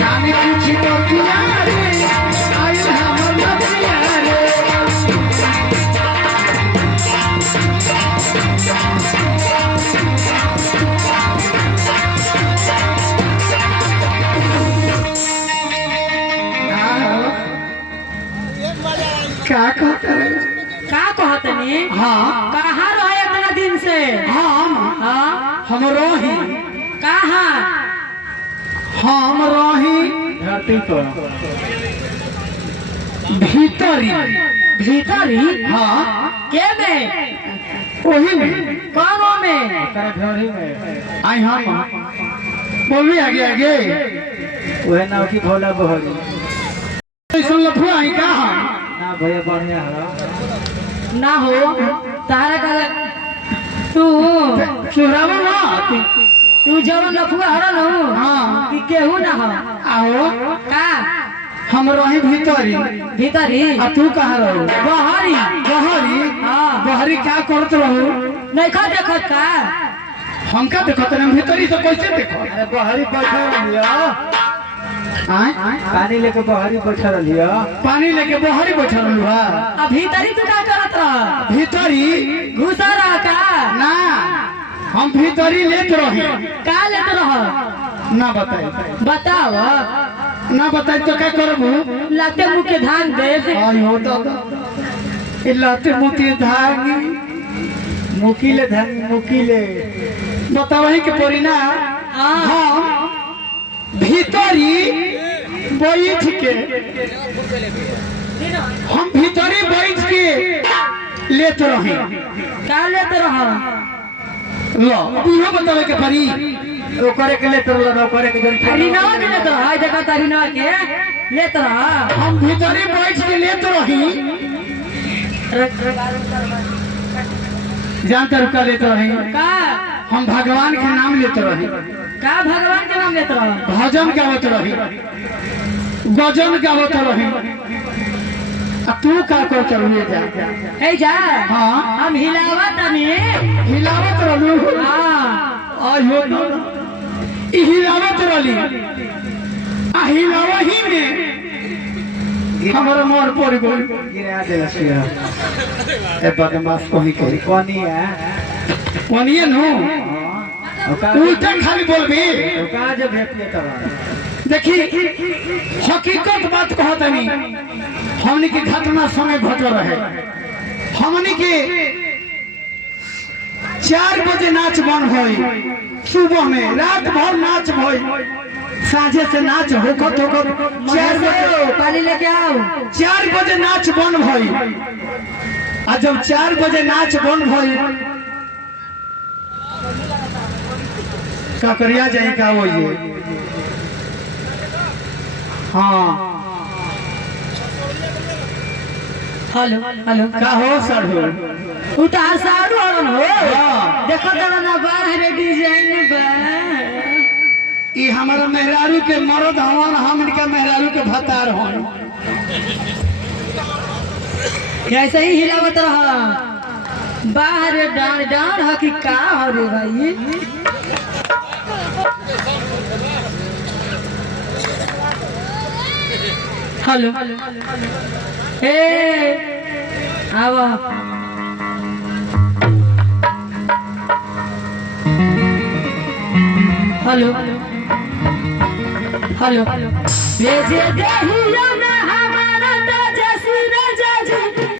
जाने कुछ तो किया रे आई हमर लतिया रे क्या कहते हैं? हाँ कहाँ रहे इतना दिन से? हम रही कहाँ? हम रही धरती पर भीतरी भीतरी। हाँ के में? वही में कौन में? घरी में। आई हम बोली आगे आगे वह नाव की भोला बहरी लफुआ आई कहाँ ना भैया बढ़िया ना हो तारा का तू चुरावा ना तू जब लफुआ हरन हो हाँ कि केहू ना हो आओ का हम रही भीतरी भीतरी आ तू कहाँ रहो? बहरी बहरी। हाँ बहरी क्या करत रहो? नहीं खा देखत का हम का देखत ना भीतरी से कैसे देखो? अरे बहरी बैठा रहिया पानी लेके बहरी बैठा रहिया पानी लेके बहरी बैठा रहिया अब भीतरी तू का करत रह? भीतरी घुसा रहा का ना हम भीतरी लेत रहे का लेत रह ना बताई बताओ ना बताई तो क्या करबू? लाते मुँह के धान दे आई हो दादा लाते मुँह के धान मुकीले धान मुकीले बताओ ही के पड़ी ना हम भीतरी बैठ के हम भीतरी बैठ के लेते रहे का लेते रह लो इहो बतावे के पड़ी ओकरे के लेते रह ओकरे के रिनवा के लेते रह देखा तारी रिनवा के लेते रह हम भीतरी बैठ के लेते रही जानते रुका लेते रही का हम भगवान के नाम लेते रही का भगवान के नाम लेते रही भजन गावत रही गजन गावत रही तू का करत रही जा ए जा हां हम हिलावत रहलू हां आयो हिलावत रहली आ हिलावही में हमारा मोर पड़ गई गिरा देलसिया ए बदमाश कोही कोई कोनी है कोनी नु उल्टा खाली बोलबी का जे भेट ले तब देखी हकीकत बात कहत नहीं हमनी के घटना समय घट रहे हमनी के 4 बजे नाच बंद होई सुबह में रात भर नाच भई साझे से नाच होकत 4 बजे पानी लेके आओ 4 बजे नाच बंद भई आ जब 4 बजे नाच बंद भई का करिया जाई का वो ये हाँ हेलो हेलो का हो सर हो उतार सारू हरन हो देखो तो ना बाहर रे डिजाइन बा ई हमारा मेहरारू के मर्द हवन हम इनका मेहरारू के भतार हन ऐसे ही हिलावत रहा बाहर डांड डांड हकी का हो रे भाई हेलो ए आवा हेलो हेलो भेजे दे